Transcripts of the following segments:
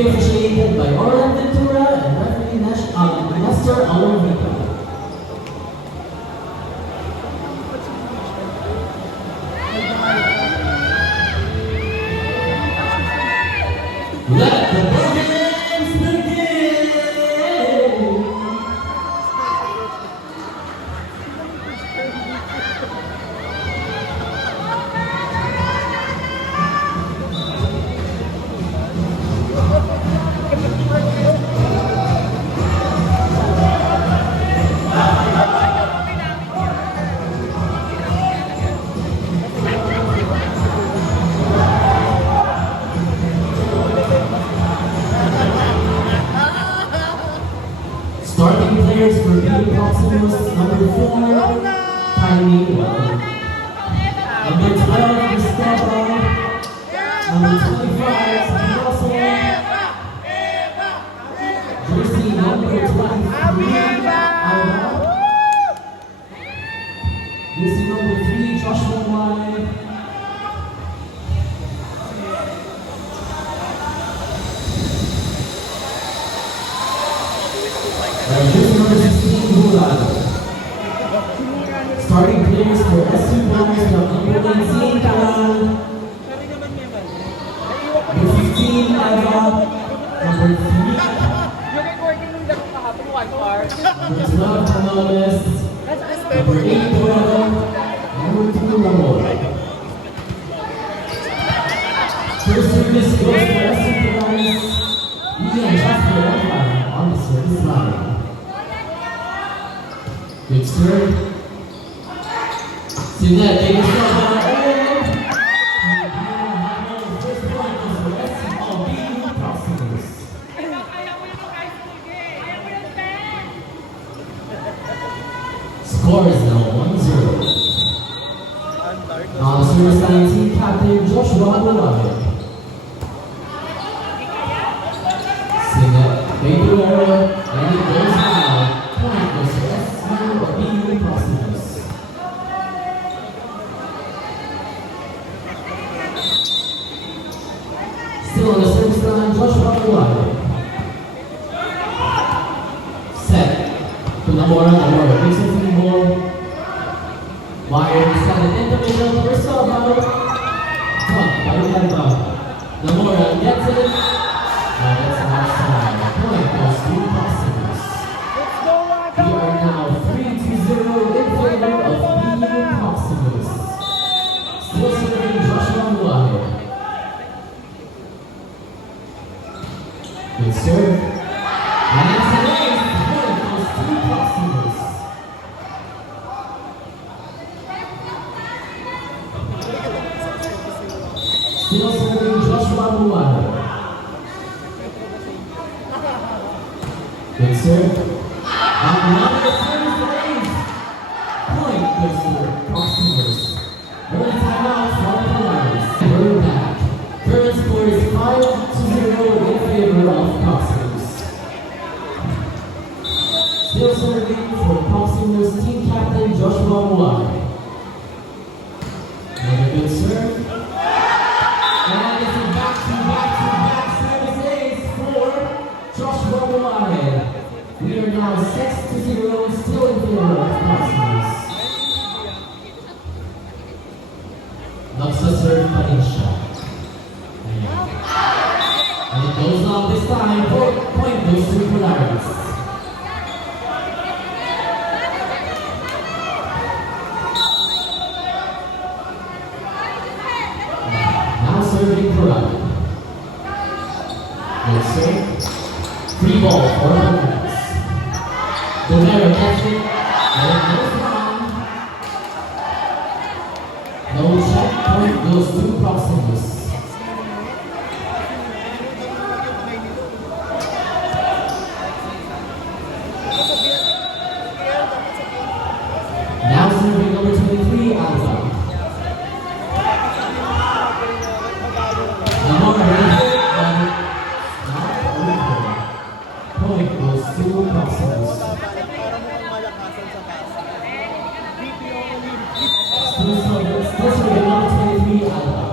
be officiated by Oran Ventura and referee Nestor Alarvica. Let the games begin! Starting players for Peter Proximus, number 4, Tiny Well. Number 12, Gustavo. Number 25, Russell. Jersey number 23, Alva. Jersey number 3, Joshua Wine. Jersey number 16, Murado. Starting players for SU Bombers from number 19, Kalan. Number 15, Eva. Number 3, number 12, Canales. Number 8, Duero. Number 2, Ramon. First service goes for SU Bombers. Ian Jasper on the service line. Good serve. See that, they just got that. First point was for SC of BU Proximus. Score is now 1-0. Now service line team captain Joshua Bulay. See that, they do error, and it goes now. Point goes for SC of BU Proximus. Still on the service line, Joshua Bulay. Set. To Namora, makes it from the ball. Wire decided in the middle, first off out. Namora gets it. That's outside. Point goes to Proximus. We are now 3-0 in favor of BU Proximus. Still serving Joshua Bulay. Good serve. And it's an ace. Point goes to Proximus. Still serving Joshua Bulay. Good serve. And another service ace. Point goes to Proximus. Early timeout for the Polaris. We're back. Current score is 5-0 in favor of Proximus. Still serving for Proximus team captain Joshua Bulay. Another good serve. And it's a back-to-back service ace for Joshua Bulay. We are now 6-0, still in favor of Proximus. Naksa serve pa rin siya. Ayan. And it goes on this time. Point goes to Polaris. Now serving Polaris. Good serve. Free ball for Polaris. Domero gets it. And it goes down. No check. Point goes to Proximus. Now serving number 23, Alva. Namora hit it, but not over. Point goes to Proximus. Still serving number 23, Alva.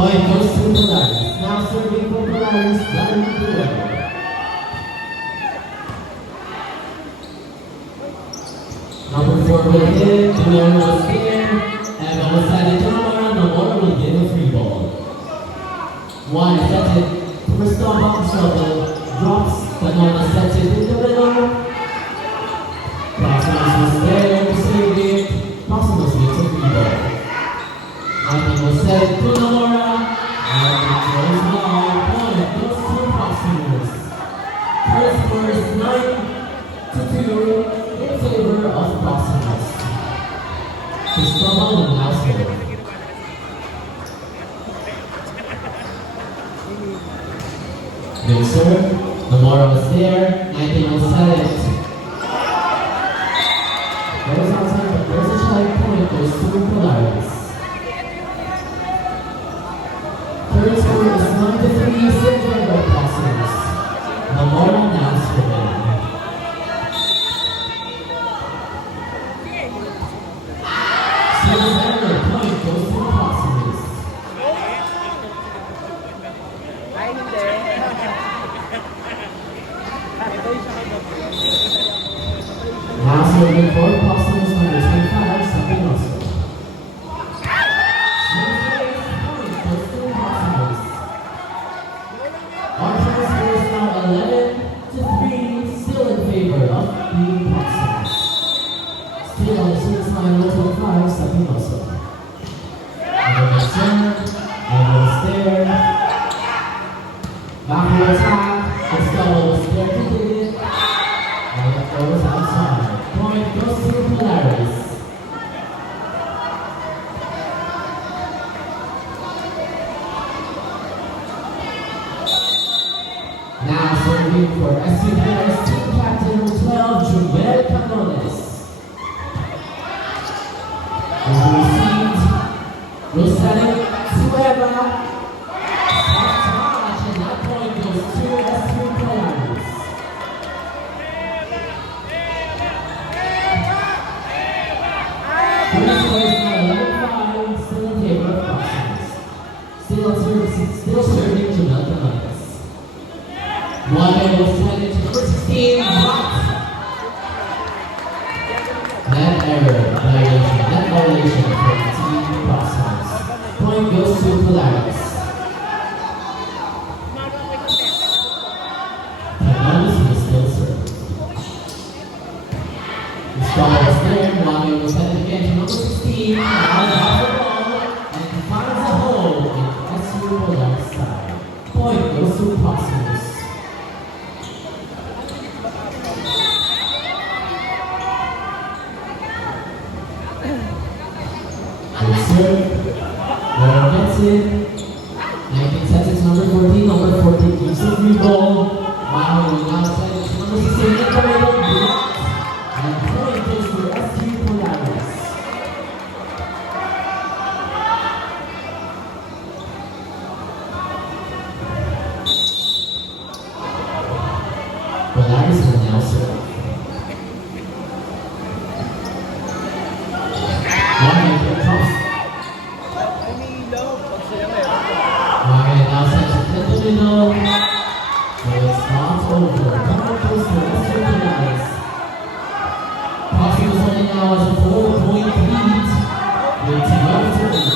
Point goes to Polaris. Now serving for Polaris, Darren Guerrero. Number 4 will hit, Guerrero was there, and on the side of Jamara, Nomura will get a free ball. One is set it, first off up the shovel, drops, but Nomura sets it in the middle. Proximus was there to save it, Proximus gets a free ball. Nothing was set to Nomura, and it goes long, point goes to Proximus. First score is 9-2 in favor of Proximus. Cristobal will now serve. Good serve. Nomura was there. 19 will set it. Goes outside, but there's a shy point. Goes to Polaris. Third score is 9-3 in favor of Proximus. Nomura now serving. Now serving for Proximus number 25, something else. Point goes to Proximus. Our transfer is now 11-3, still in favor of the Proximus. Still on the service line, 125, something else. Another serve, another stare. Back to attack, Cristobal was there to hit it, and it goes outside. Point goes to Polaris. Now serving for SC Paris team captain number 12, Joel Canones. Is received, will set it to Eva. And that point goes to SC Polaris. First place now 11-5, still in favor of Proximus. Still serving Joel Canones. One will send it to number 16, blocked. Net error, violation for team Proximus. Point goes to Polaris. Canones will still serve. Cristobal is there, one will send it again to number 16, now off the ball, and finds a hole in SC Polaris side. Point goes to Proximus. Good serve. Well gets it. 19 sets it to number 14. Number 14 keeps the free ball. Wow, we now send it to number 16. In the middle, blocked. And point goes to SC Polaris. Polaris will now serve. Ryan now sends it to the middle. But it's not over. Number goes to SC Polaris. Proximus only now has a 4-point lead with 12-8.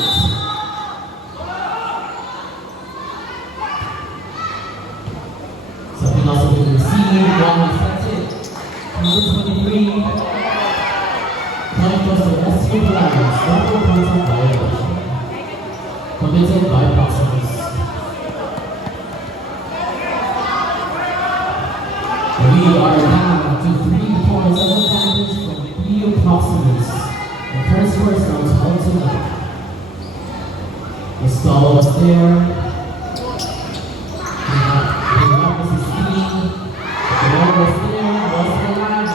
Something else will be received. One sets it. Number 23. Point goes to SC Polaris. Double points of violation. Committed by Proximus. We are down to 3 points of advantage from BU Proximus. The current score is now 12-9. Cristobal was there. He got the 16. The ball was there. Was the line.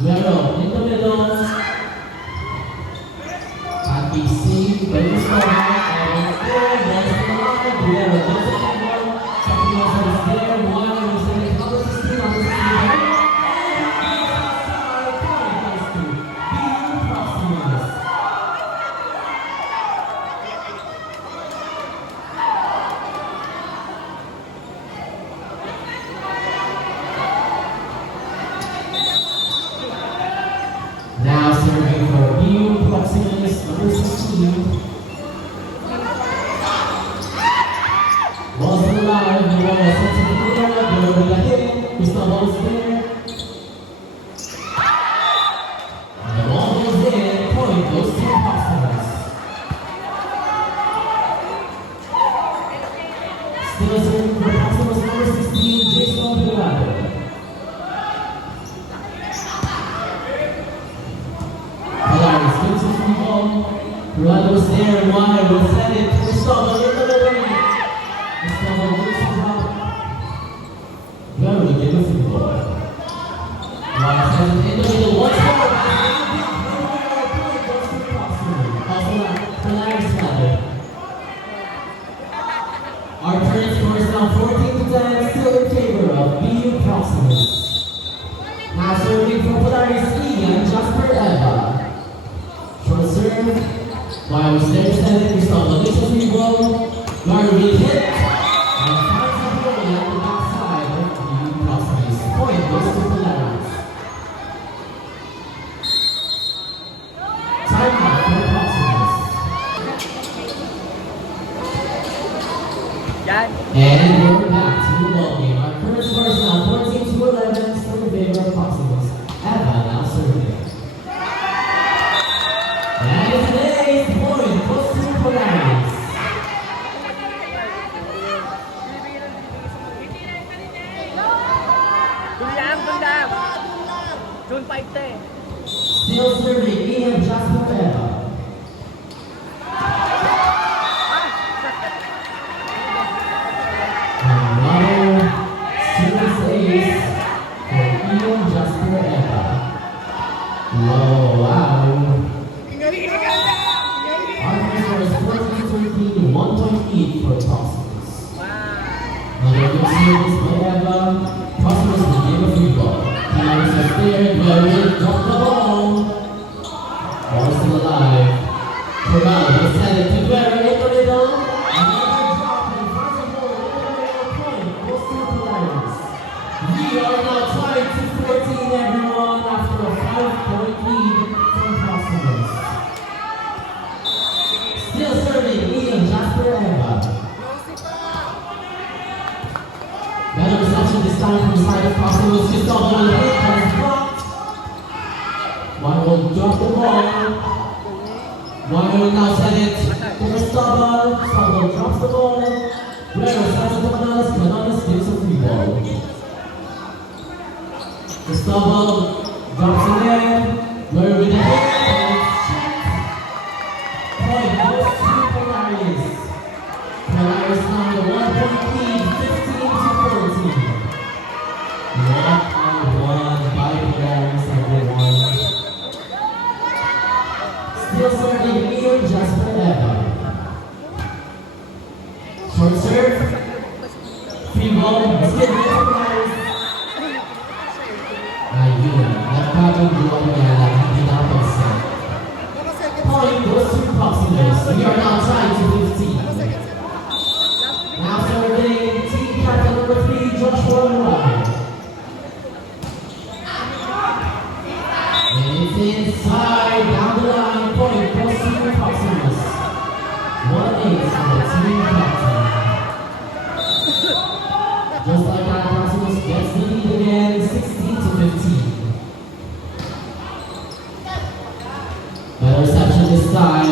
Guerrero in the middle. And we see very strong and it's there. Was the line. Guerrero does it anymore. Something else was there. One was there. Number 16 on the 16. Ball's still alive, the ball is sent to the clear, Guerrero with a hit, Cristobal is there. And the ball goes in, point goes to Apostles. Still serving for Apostles number 16, Jason Pirado. Polaris gets the free ball. Pirado was there and wide, will send it to Cristobal in the lane. Cristobal looks it up. Guerrero will get the free ball. Wide sends it in the middle, once more. Polaris ladder. Our current score is now 14-10, still in favor of BU Proximus. Now serving for Polaris Ian Jasper Eva. Short serve. While we stay standing, we start the initial free ball. Guard will hit. And finds the ball at the backside of BU Proximus. Point goes to Polaris. Timeout for Proximus. And we're back to the ball game. Our current score is now 14-11, still in favor of Proximus. Eva now serving. And today's point goes to Polaris. Still serving Ian Jasper Eva. Another service ace for Ian Jasper Eva. Wow. Our score is 14-13, 1 point lead for Proximus. Another good service by Eva. Proximus will give a free ball. Polaris is there, Guerrero drop the ball. Ball still alive. Corral will send it to Guerrero in the middle. Another drop and finds a ball in the middle. Point goes to Polaris. We are now tied to 14, everyone, after a 5-point lead from Proximus. Still serving Ian Jasper Eva. Better reception this time from the side of Proximus. Cristobal will hit, but it's blocked. One will drop the ball. One will now send it to Cristobal. Cristobal drops the ball. Guerrero sends it to Canales. Canales gives a free ball. Cristobal drops it in. Guerrero with a hit, and it's checked. Point goes to Polaris. Polaris now the 1-point lead, 15-14. What a one by Polaris, everyone. Still serving Ian Jasper Eva. Short serve. Free ball. Let's get rid of Polaris. Ayun. Nagkakagulo niya lang. Hindi nakapagsan. Point goes to Proximus. We are now tied to 15. Now serving team captain number 3, Joshua Murray. And it's inside, down the line, point goes to Proximus. 1-8 for the team captain. Just like that, Proximus gets the lead again, 16-15. Better reception this time.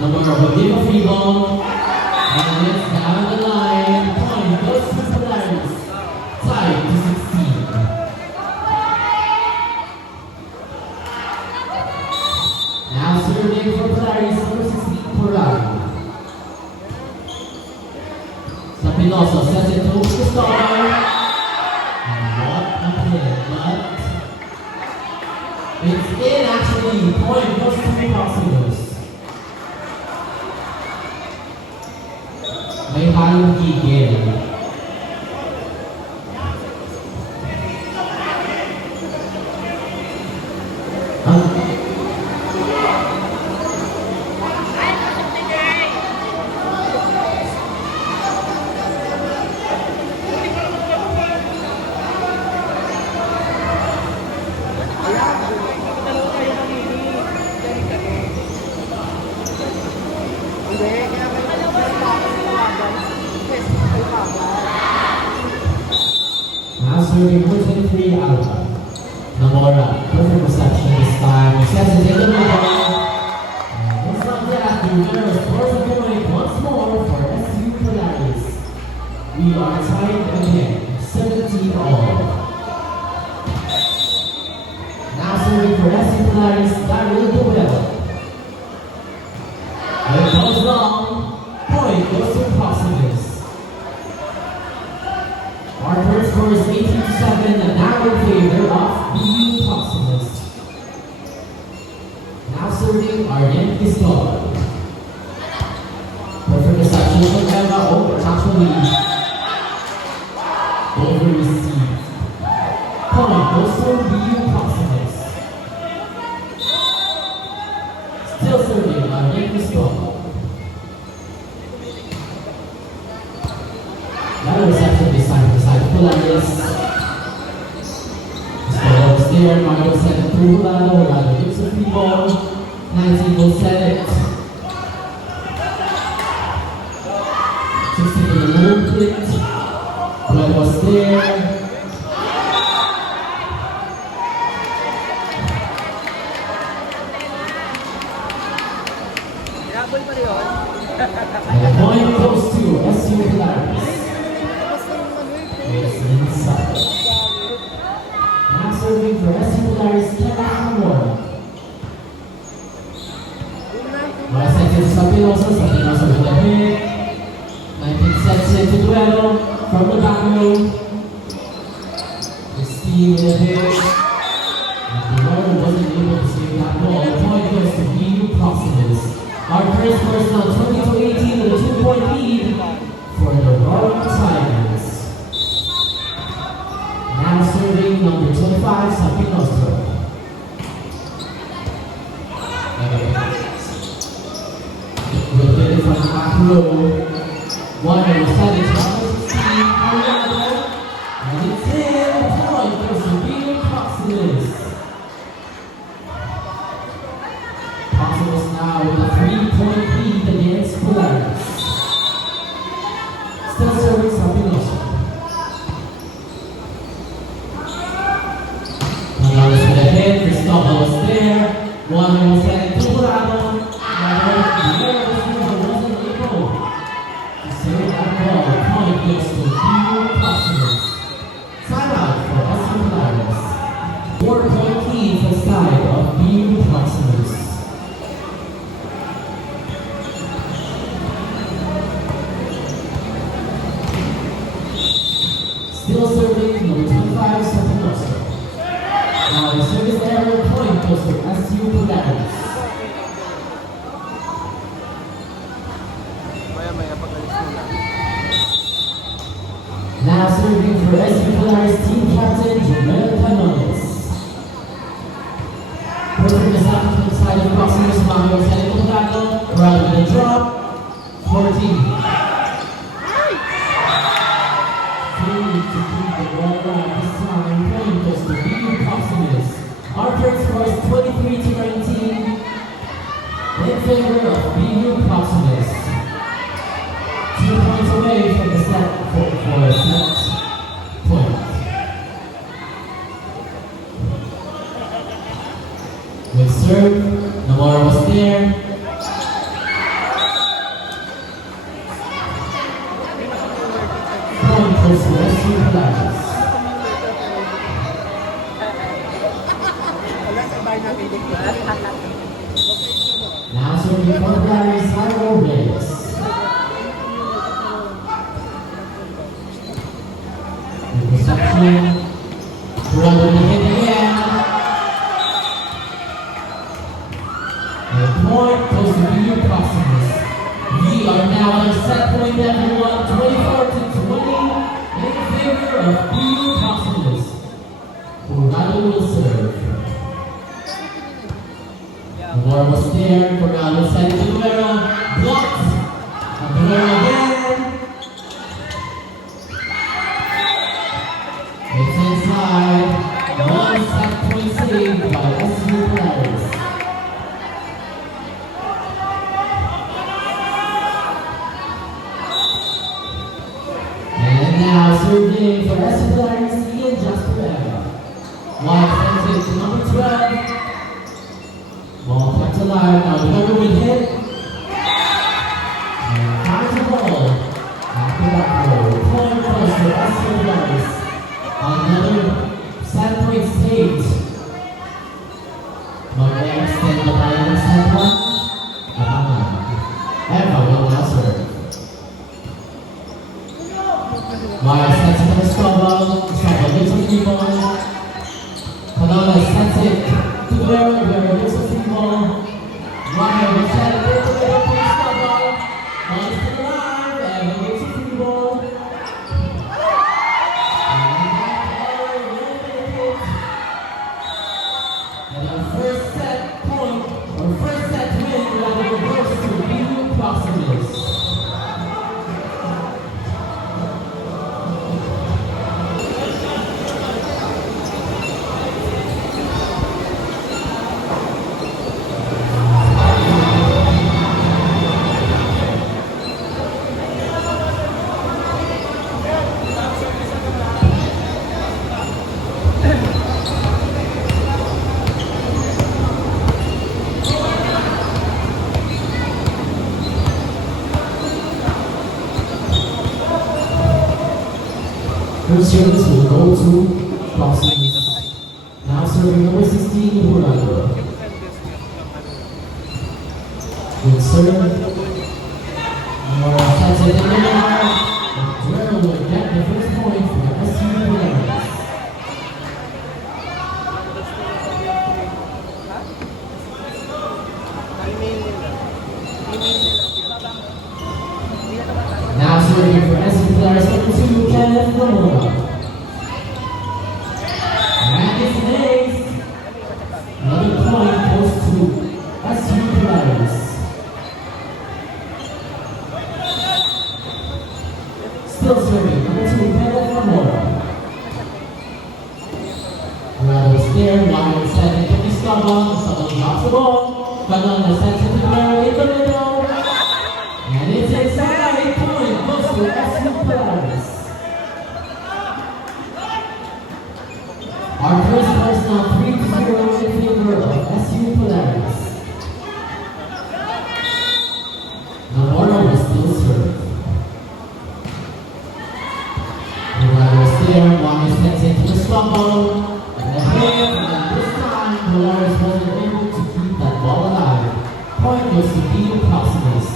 Number will give a free ball. And it's down the line. Point goes to Polaris. Tied to 16. Now serving for Polaris, number 16, Corral. Sapinoso sends it to Cristobal. And what a hit, but it's in actually. Point goes to Proximus. May halong gigil. Now serving 123 out. Namora, perfect reception this time. Sets it in the middle. And this one that the winner scores a point once more for SU Polaris. We are tied again, 17 all. Now serving for SU Polaris, Daryl Duell. It goes long. Point goes to Proximus. Our first score is 18-7, and now in favor of BU Proximus. Now serving Arden Pistol. Perfect reception from Emma over actually over received. Point goes to BU Proximus. Still serving Arden Pistol. That reception this time beside Polaris. Pistol was there, Mario sent it through Hulado, Hulado gives a free ball. 19 will set it. 16 with a little hit. Red was there. And the point goes to SU Polaris. It's inside. Now serving for SU Polaris, Kevin Hamor. Sets Sapinosa with a hit. 19 sets into Duelo from the back row. Steve with a hit. And Duelo wasn't able to save that ball. The point goes to BU Proximus. Our first first now 20-18 with a 2-point lead for the Roaring Tigers. Now serving number 25, Sapinosa. We'll get it from the back row. One will set it to number 16, Colorado. And it's in. Point goes to BU Proximus. Proximus now with a 3-point lead against Polaris. Still serving Sapinosa. Polaris with a hit. Cristobal was there. One will set it to Colorado. Point goes to BU Proximus. Timeout for SU Polaris. 4-point lead for the side of BU Proximus. Still serving number 25, Sapinosa. Now the service error point goes to SU Polaris. Now serving for SU Polaris team captain Joel Canones. Perfect reception to the side of Proximus. Mario sending to Colorado. Corral with a drop. 14. Free to keep the ball around this time. Point goes to BU Proximus. Our first score is 23-19 in favor of BU Proximus. 2 points away from the set for a set point. With serve, Namora was there. Point goes to SU Polaris. Now serving for Polaris, Jairo Reyes. Reception. Corral with a hit again. And point goes to BU Proximus. We are now on a set point, everyone. 24-20 in favor of BU Proximus. Corrado will serve. The ball was there. Corrado sent it to Rivera. Blocked. And Rivera again. It's inside. One set point saved by SU Polaris. Wide sends it to number 12. Ball kept alive. Now the number will hit. And counts the ball. After that goal, point plus for SU Polaris. Another 7-point stage. But they extend the line set one. Eva will now serve. Wide sets it to Scoble. Scoble gets a free ball. Canales sets it to Guerrero. Guerrero gets a free ball. Wide will set it to Guerrero for Scoble. Ball is to the line. Eva gets a free ball. And our first set point, or first set win, we have a reverse to BU Proximus. First service will go to Proximus. Now serving number 16, Ronaldo. Good serve. More sets it in the line. Guerrero will get the first point for SU Polaris. Now serving for SU Polaris number 2, Kenneth Nomura. And it's an ace. Another point goes to SU Polaris. Still serving number 2, Kenneth Nomura. Ronaldo is there, wide set it to Scoble. Scoble drops the ball. Ronaldo sets it to Guerrero in the middle. And it's a side point goes to SU Polaris. Our first is now 3-0 in favor of SU Polaris. Navarro will still serve. Ronaldo is there, Juan sets it to the Scoble. And the hit, and this time Polaris wasn't able to keep that ball alive. Point goes to BU Proximus.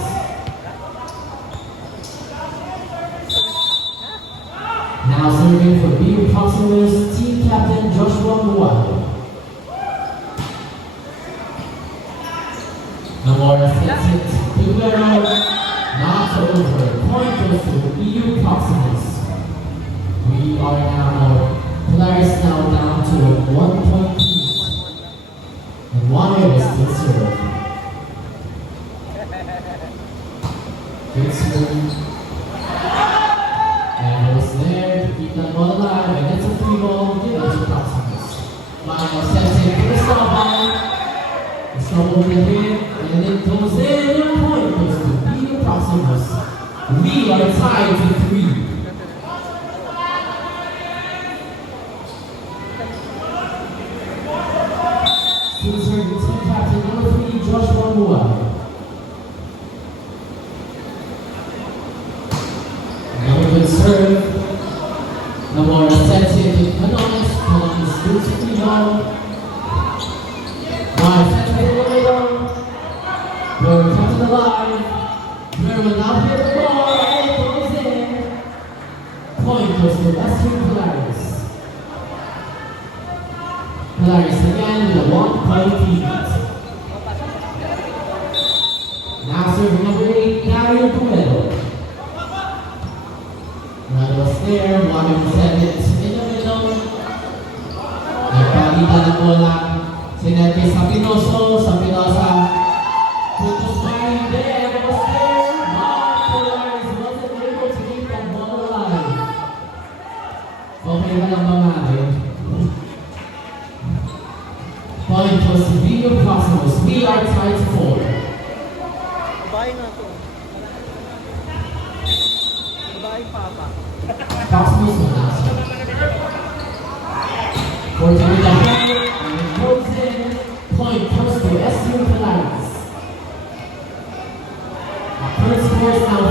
Now serving for BU Proximus, team captain Joshua Muwado. Namora sets it to Guerrero. Knocks over. Point goes to BU Proximus. We are now, Polaris now down to a 1-point piece. And Wano is still serve. Good serve. And was there to keep that ball alive, and it's a free ball, give it to Proximus. Wano sets it to the Scoble. The Scoble will hit, and it goes in, and point goes to BU Proximus. We are tied to 3. Still serving team captain number 3, Joshua Muwado. Another good serve. Namora sets it to Canales. Canales shoots a free ball. Wide sets it in the middle. Guerrero comes to the line. Guerrero will now hit the ball, and it goes in. Point goes to SU Polaris. Polaris again with a 1-point lead. Now serving number 8, Dario Puedo. Ronaldo was there, Wano set it in the middle. Nagpalita ng bola. Sinete sa Pinoso, sa Pinosa. Putos pa rin there, was there. Polaris wasn't able to keep that ball alive. Okay, walang mamali. Point goes to BU Proximus. We are tied to 4. Babae na to. Babae papa. Proximus will now serve. Working with the hand and it goes in. Point comes to SU Polaris. Our current score is now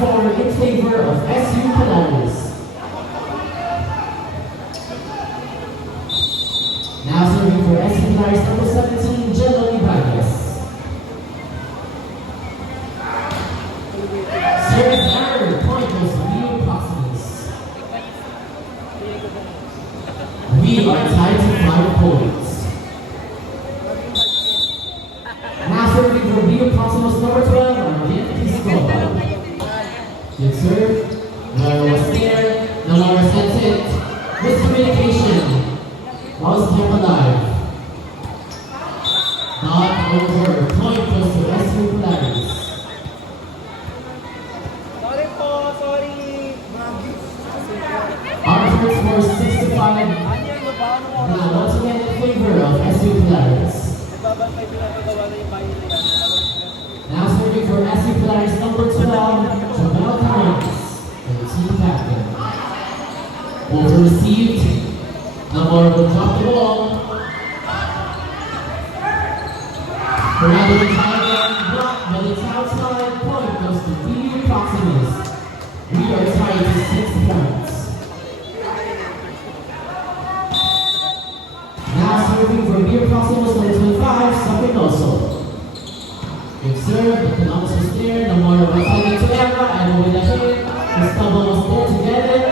5-4 in favor of SU Polaris. Now serving for SU Polaris number 17, Jello Ibanez. Service error, point goes to Leo Proximus. We are tied to 5 points. Now serving for Leo Proximus number 12, Arjen Piscopo. Good serve. Laura was there. Now Laura sets it. Miscommunication. Was kept alive. Not over. Point goes to SU Polaris. Sorry po, sorry. Our first score is 6-5. Anya, ano ba? Anong oras? Now once again in favor of SU Polaris. Nagbabantay pinapagawa na yung bahay nila. Now serving for SU Polaris number 12, Jamel Carnes, the team captain. Over received. Namor will drop the ball. Fernando will try again, blocked, but it's outside. Point goes to Leo Proximus. We are tied to 6 points. Now serving for Leo Proximus number 25, Sapinoso. Good serve, the Columbus was there. Namor was headed to Emma, and with a hit, the stumble was there to get it.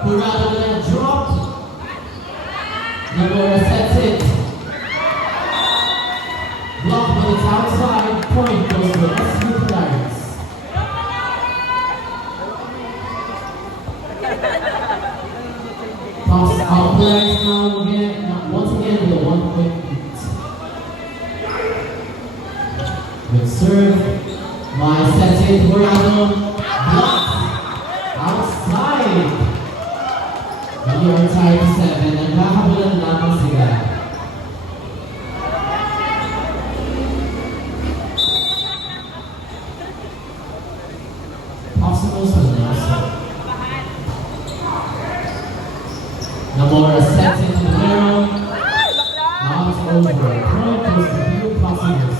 Fernando will then drop. Namora sets it. Blocked, but it's outside. Point goes to SU Polaris. Polaris now again, once again with a 1-point lead. Good serve. My sets it. Morano blocked. Outside. We are tied to 7. Nagkakabulan lamang sila. Proximus will now serve. Namora sets it to Lero. Now it's over. Point goes to Leo Proximus.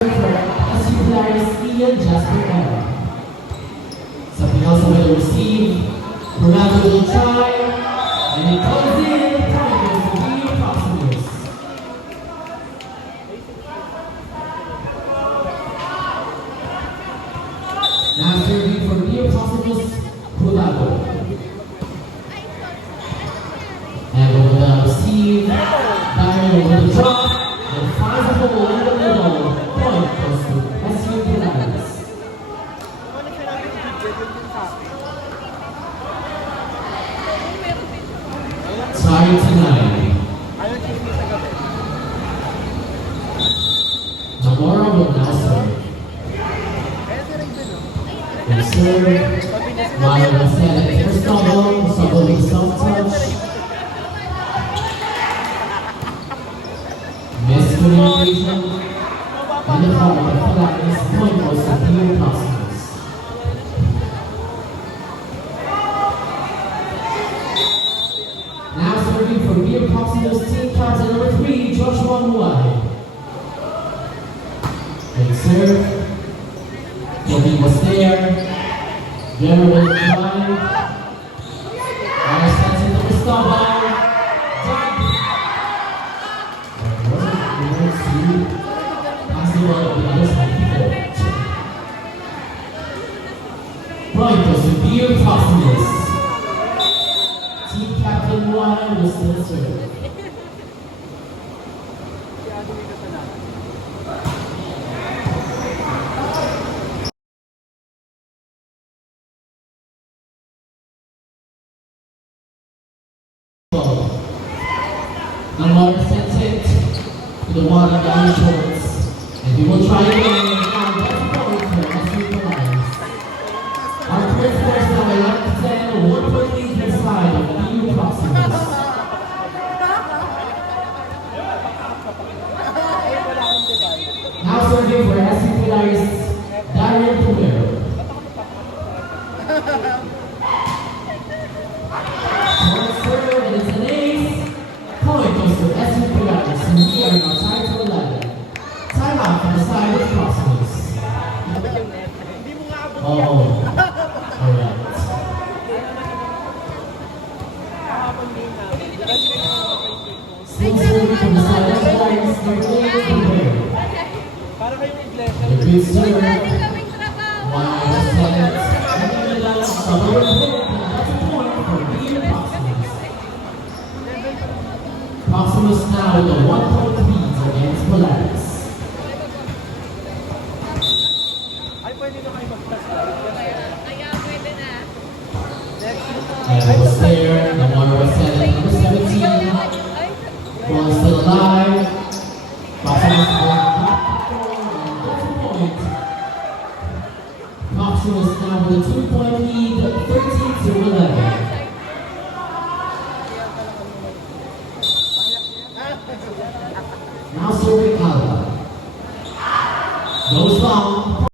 SU Polaris Ian Jasper Era. Sapinoso will receive. Fernando will try. And it goes in. Point goes to Leo Proximus. Now serving for Leo Proximus, Pulago. And over the receive. Dyer over the drop. And finds the ball in the middle. Point goes to SU Polaris. Ano sinabi ni Jigger din sa akin? Tied to 9. Ayaw chismis sa gabi. Namora will now serve. Kaya si Ray din, oh. Will serve. Sabi niya sinabi Maya will set it for Stumble. Stumble with soft touch. Miscommunication. And the part of the Polaris. Point goes to Leo Proximus. Now serving for Leo Proximus, team captain number 3, Joshua Muay. Good serve. Tony was there. Vera will try. Maya sets it to Gustavo. Done. Pass the ball to the other side. Point goes to Leo Proximus. Team captain Muay will still serve. Lamar sends it to the one on the blue shorts. And he will try again. Now that's a point for SC Polaris. Our current scores now 11-10, 1 point lead to the side of BU Proximus. Now serving for SC Polaris, Darian Pumero. Short serve, and it's an ace. Point goes to SC Polaris, and we are now tied to 11. Time out from the side of Proximus. Hindi mo nga abot yan. Oh, alright. Kahapon game namin. Dahil ko yung mga Facebook post. Still serving from the side of Polaris, Darian Pumero. Para kayong iglesia. The good serve. Dati kaming trabaho. Wow, that's a lower hit, and that's a point for BU Proximus. Proximus now with a 1-point lead against Polaris. Ay, pwede na kayo mag-plus. Kaya pwede na. And it was there, the one was set at number 17. Ball is still alive. Proximus going back to and that's a point. Proximus now with a 2-point lead, 13-11. Now serving Alba. Goes long.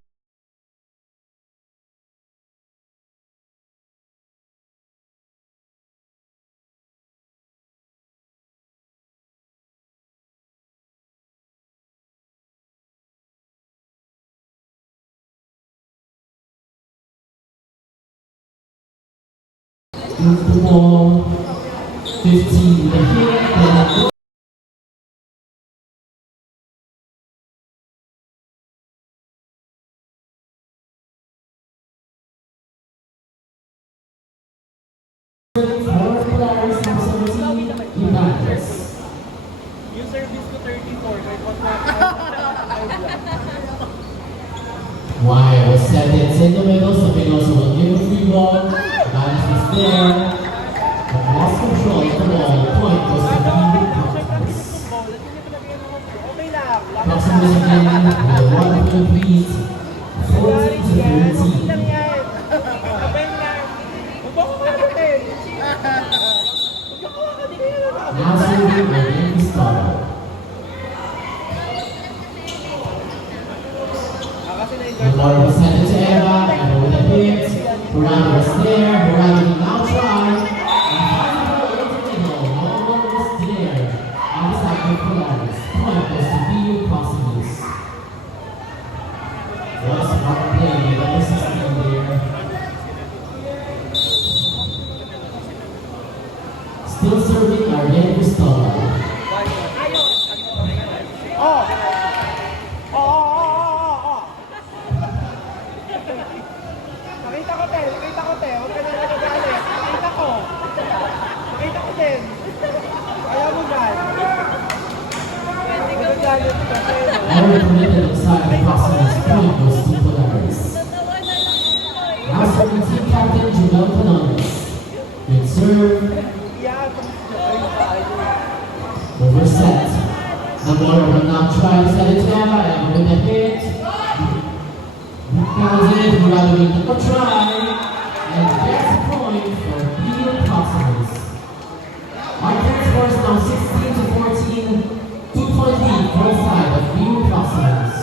Moves the ball. 15 the hit, then Yung service ko 34. May pag-5 lang. Why was set in the middle, so Pinoso will give a free ball. Balance is there. But lost control of the ball. Point goes to BU Proximus. Okay lang. Proximus again with a 1-point lead. 14-13. lang yan. Abay na. Huwag mo kumakatin. Huwag mo kumakatin. Now serving Ariel Pistolo. Kasi The ball was sent to Eva, and with a hit, Murano was there, Murano will now try, and finds the ball into the middle, no one was there, outside of Polaris, point goes to BU Proximus. What a smart play, number 16 there. Still serving Ariel Pistola. Oh! Nakita ko, te. Huwag ka na nagagalit. Nakita ko. Nakita ko din. Ayaw mo dyan. Nagagalit kasi. Every permitted outside of Proximus, point goes to Polaris. Natawa na lang ako eh. Now serving team captain Jubel Canones. Good serve. Yeah, Over set. The ball will now try to set it to Emma, and with a hit. Comes in, Murado will take a try, and gets a point for BU Proximus. Our current score is now 16-14, 2-point lead for the side of BU Proximus.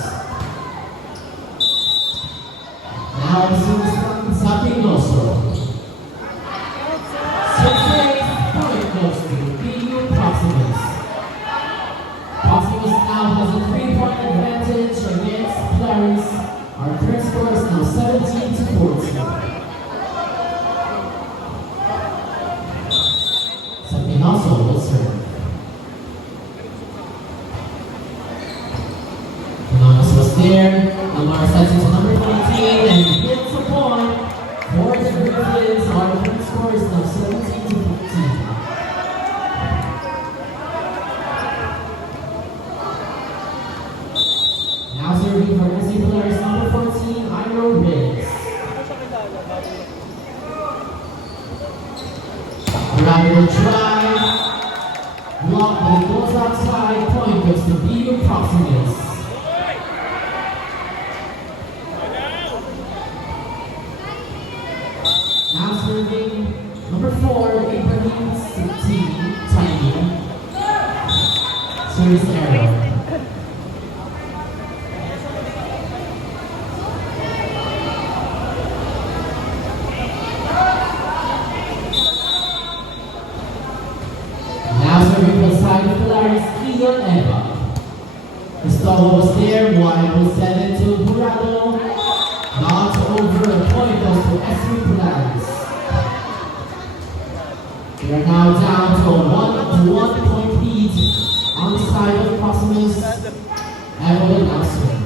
Now resumes Sapinoso. Surface point goes to BU Proximus. Proximus now has a 3-point advantage against Polaris. Our current score is now 17-14. Sapinoso will serve. Canones was there. Lamar sets it to number 19 and hits a point for the Griffins. Our current score is now 17-14. Now serving for SC Polaris number 14, Iro Riggs. Murano will try. Block, but it goes Number 4, Ibrahim Tiny. Service error. Now serving for side of Polaris, Eagle Eva. Gustavo was there, wide was sent to Burrado. Not over a point goes to SU Polaris. We are now down to a 1 point lead on the side of Proximus. Eva will now serve.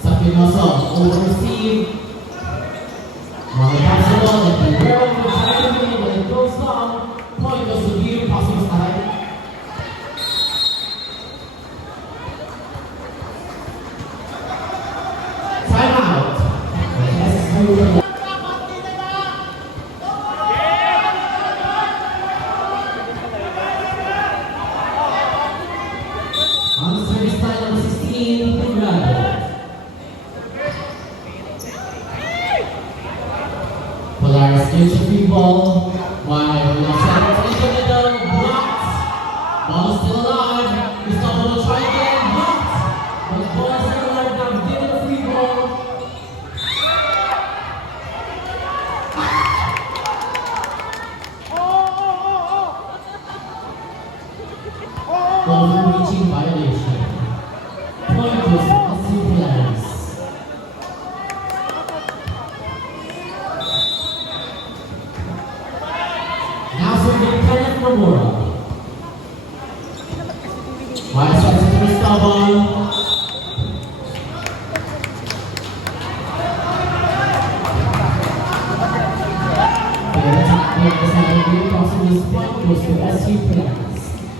Sapinoso over Steve. While Barcelona and Guerrero will try to win when it goes long. Point goes to View Proximus side. Timeout. SU on the service line number 16, Burrado. Polaris gives a free ball. Wide will now send it into the middle. Blocked. Ball still alive. Gustavo will try again. Blocked. But the ball is still alive now. Given a free ball. Overreaching violation. Point goes to SU Polaris. Now serving Kenneth Nomura. Wide side to Gustavo.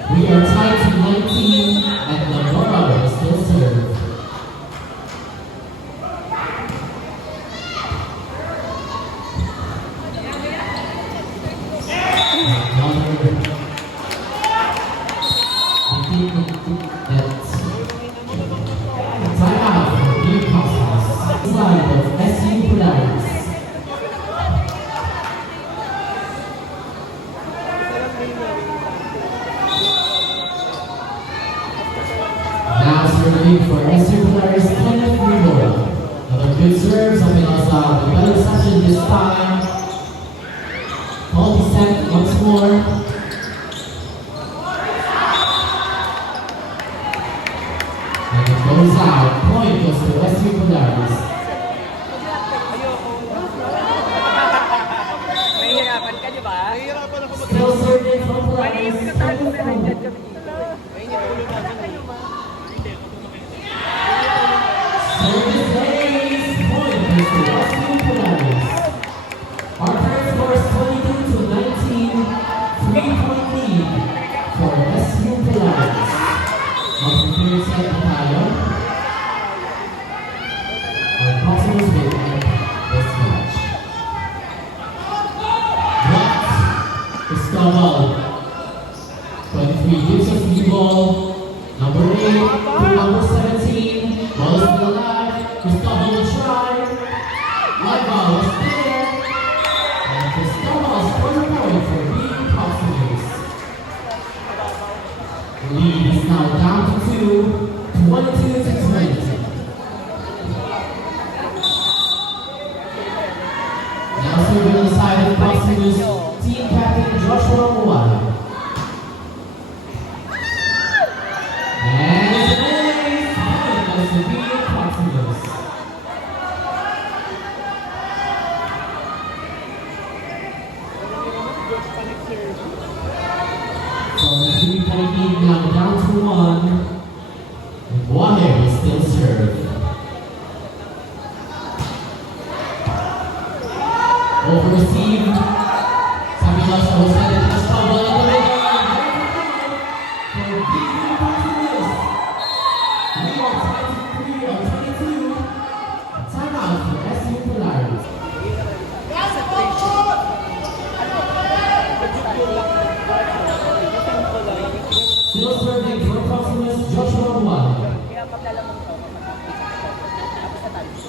We are tied to 19 and Nomura is still served. Timeout for View Proximus. Side of SU Polaris. Now serving for SU Polaris, Kenneth Rivera. Another good serve, something else the better session this time. Ball is sent once more. And it goes out. Point goes to SU Polaris. Mahihirapan ka, di ba? Nahihirapan ako Still serving for Polaris. Tinatago na lang dyan kami. Service ace. Point goes to SU Polaris. Our current score is 22 to 19. 3-point lead for SU Polaris. Mag-prepare set na tayo. Our Proximus will end this match. Blocked. Gustavo. 23 gives us the ball. Number 8 to number 17. Ball is still alive. Gustavo will try. Live ball is there. And Gustavo scores a point for being Proximus. The lead is now down to 2, 22 to 20. Now serving on the side of Proximus, team captain Joshua Muwala. And it's an ace! Point goes to being Proximus. From the 3-point lead now down to 1. And Waher will still serve. Over Steve. Samuelos will send it to Gustavo in the middle. For beating Proximus. We are tied to 3 on 22. Timeout for SU Polaris. Still serving for Proximus, Joshua Muwala. Kaya paglalamang to, tapos sa talis.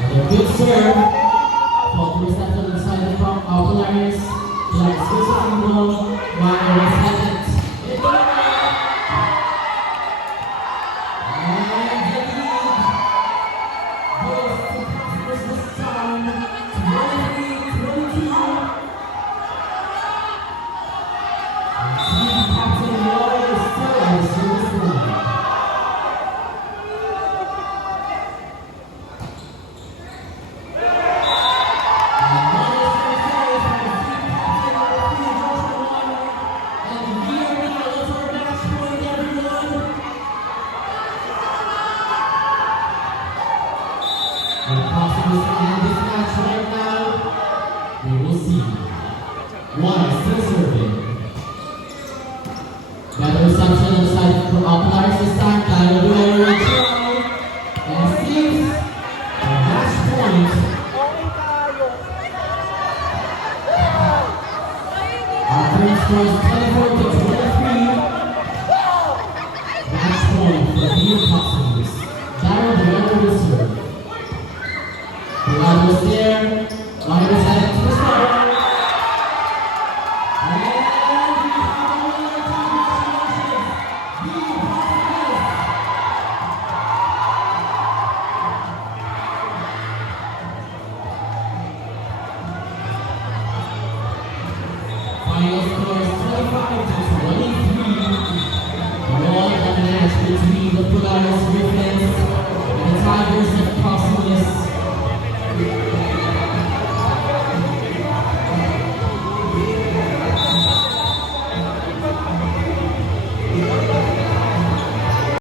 Another good serve. Ball to reception inside the Polaris. like Swiss Army Mario was present. It's over. And the lead goes to Cosmos this time, 23-22. And team captain Roy is still at the service line. Possible to end this match right now. We will see. One still serving. Better reception on the side for Polaris this time. That will be over and six. And match point. Our current score is 24-23. Match point for the Beer Customers. Darryl Vieira will serve. Ronaldo was there. Ronaldo was heading to the start. And we have a winner. Congratulations. Beer Customers. Final score is 25-23. What a match between the Polaris Griffins and the Tigers of